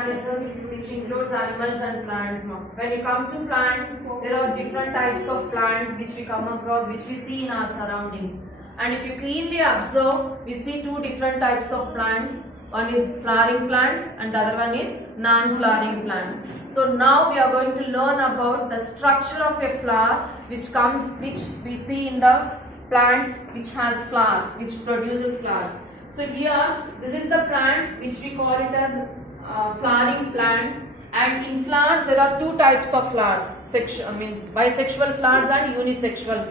organisms which includes animals and plants. When you come to plants, there are different types of plants which we come across, which we see in our surroundings. And if you cleanly observe, we see two different types of plants. One is flowering plants and the other one is non-flowering plants. So now we are going to learn about the structure of a flower which we see in the plant which has flowers, which produces flowers. So here, this is the plant which we call it as flowering plant, and in flowers there are two types of flowers, bisexual flowers and unisexual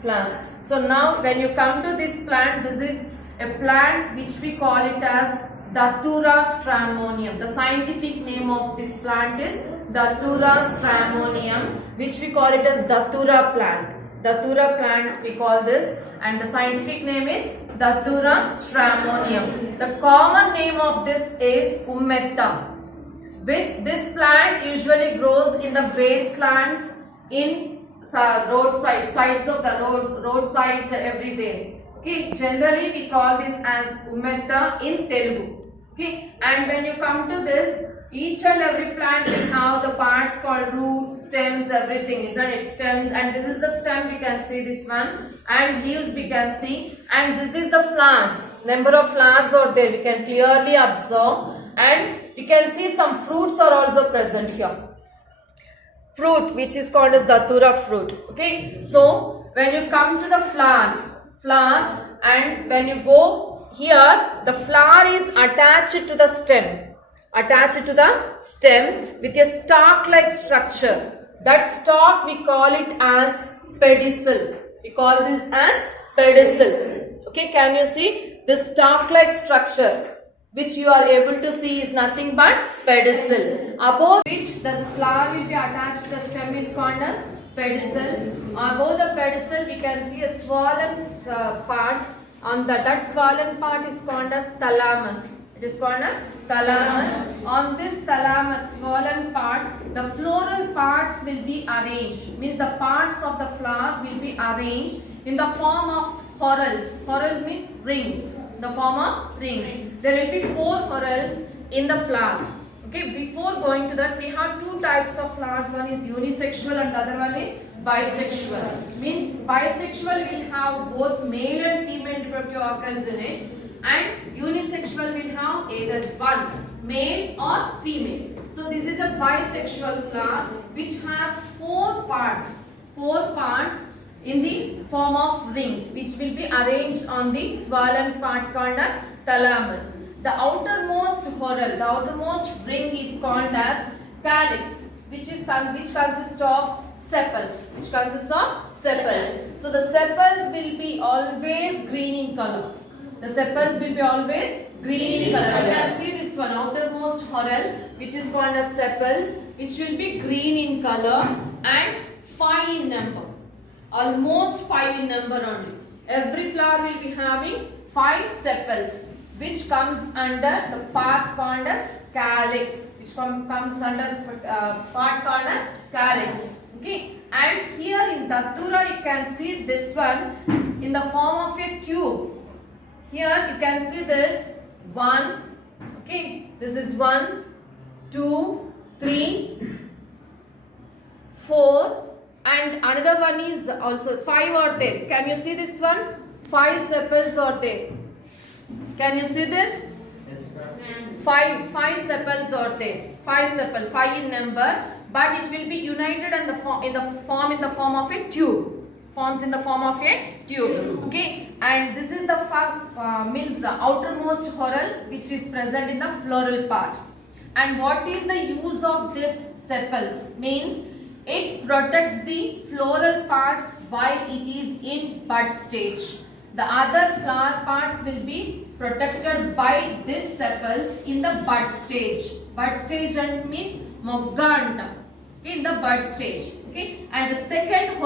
flowers. So now when you come to this plant, this is a plant which we call it as Datura stramonium. The scientific name of this plant is Datura stramonium, which we call it as Datura plant. Datura plant we call this, and the scientific name is Datura stramonium. The common name of this is Ummetta, which this plant usually grows in the wastelands, in sides of the roadsides everywhere. Okay, generally we call this as Ummetta in Telugu. Okay, and when you come to this, each and every plant will have the parts called roots, stems, everything, isn't it? Stems, and this is the stem, we can see this one, and leaves we can see, and this is the flowers. Number of flowers are there, we can clearly observe, and we can see some fruits are also present here. Fruit which is called as Datura fruit. Okay, so when you come to the flower, and when you go here, the flower is attached to the stem. With a stalk-like structure. That stalk we call it as pedicel. We call this as pedicel. Okay, can you see this stalk-like structure which you are able to see is nothing but pedicel. Above which the flower will be attached to the stem is called as pedicel. Above the pedicel we can see a swollen part. On that swollen part is called as thalamus. It is called as thalamus. On this thalamus swollen part, the floral parts will be arranged. Means the parts of the flower will be arranged in the form of whorls. Whorls means rings. The form of rings. There will be 4 whorls in the flower. Okay, before going to that, we have two types of flowers. One is unisexual and the other one is bisexual. Means bisexual will have both male and female reproductive organs in it, and unisexual will have either one male or female. So this is a bisexual flower which has 4 parts in the form of rings, which will be arranged on the swollen part called as thalamus. The outermost whorl, the outermost ring is called as calyx, which consists of sepals. So the sepals will be always green in color. You can see this one, outermost whorl, which is called as sepals, which will be green in color and 5 in number. Almost 5 in number only. Every flower will be having 5 sepals, which comes under the part called as calyx, Okay, and here in Datura you can see this one in the form of a tube. Here you can see this 1. Okay, this is 1, 2, 3, 4. And another one is also 5 are there. Can you see this one? 5 sepals are there. Can you see this? 5 sepals are there. 5 in number, but it will be united in the form of a tube. Forms in the form of a tube. Okay, and this is the outermost whorl which is present in the floral part. And what is the use of this sepals? Means it protects the floral parts while it is in bud stage. The other flower parts will be protected by these sepals in the bud stage. Bud stage means mogga. Okay, in the bud stage. Okay, and the second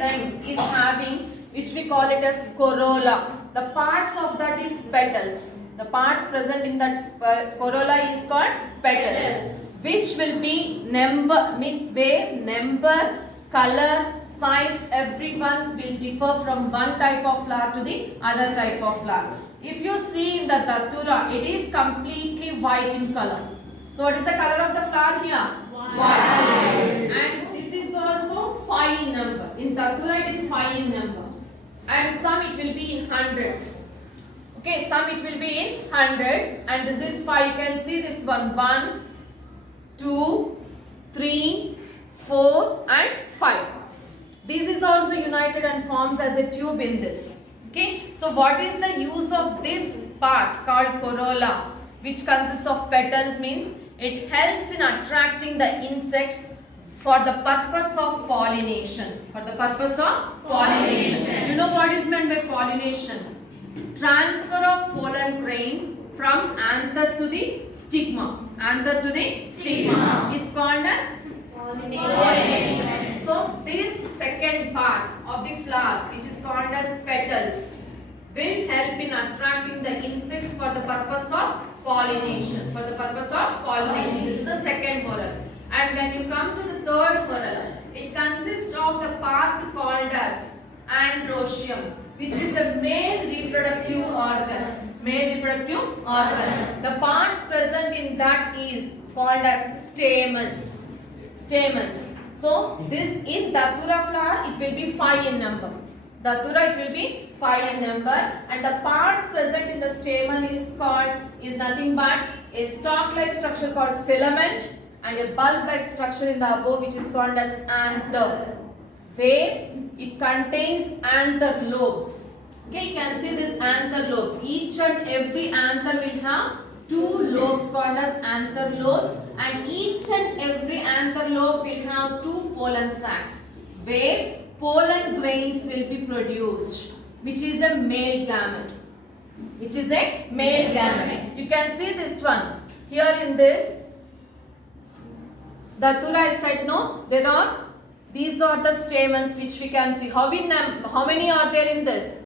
ring is having, which we call it as corolla. The parts of that is petals. The parts present in that corolla is called petals. Which will be number, means where number, color, size, everyone will differ from one type of flower to the other type of flower. if you see in the datura, it is completely white in color. So what is the color of the flower here? White. And this is also 5 in number. In datura it is 5 in number. And some it will be in hundreds. Okay, some it will be in hundreds. And this is 5. You can see this one. 1, 2, 3, 4 and 5. This is also united and forms as a tube in this. Okay, so what is the use of this part called corolla, which consists of petals? Means it helps in attracting the insects for the purpose of pollination. For the purpose of pollination. You know what is meant by pollination? Transfer of pollen grains from anther to the stigma. Anther to the stigma is called as pollination. So this second part of the flower, which is called as petals, will help in attracting the insects for the purpose of pollination. For the purpose of pollination. This is the second whorl. And when you come to the third whorl, it consists of the part called as androecium, which is a male reproductive organ. Male reproductive organ. The parts present in that is called as stamens. Stamens. So this in datura flower it will be 5 in number. Datura it will be 5 in number, and the parts present in the stamen is nothing but a stalk-like structure called filament and a bulb-like structure in the above which is called as anther, where it contains anther lobes. Okay, you can see this anther lobes. Each and every anther will have 2 lobes called as anther lobes, and each and every anther lobe will have 2 pollen sacs where pollen grains will be produced, which is a male gamete. Which is a male gamete. You can see this one. Here in this, datura I said no, these are the stamens which we can see. How many are there in this?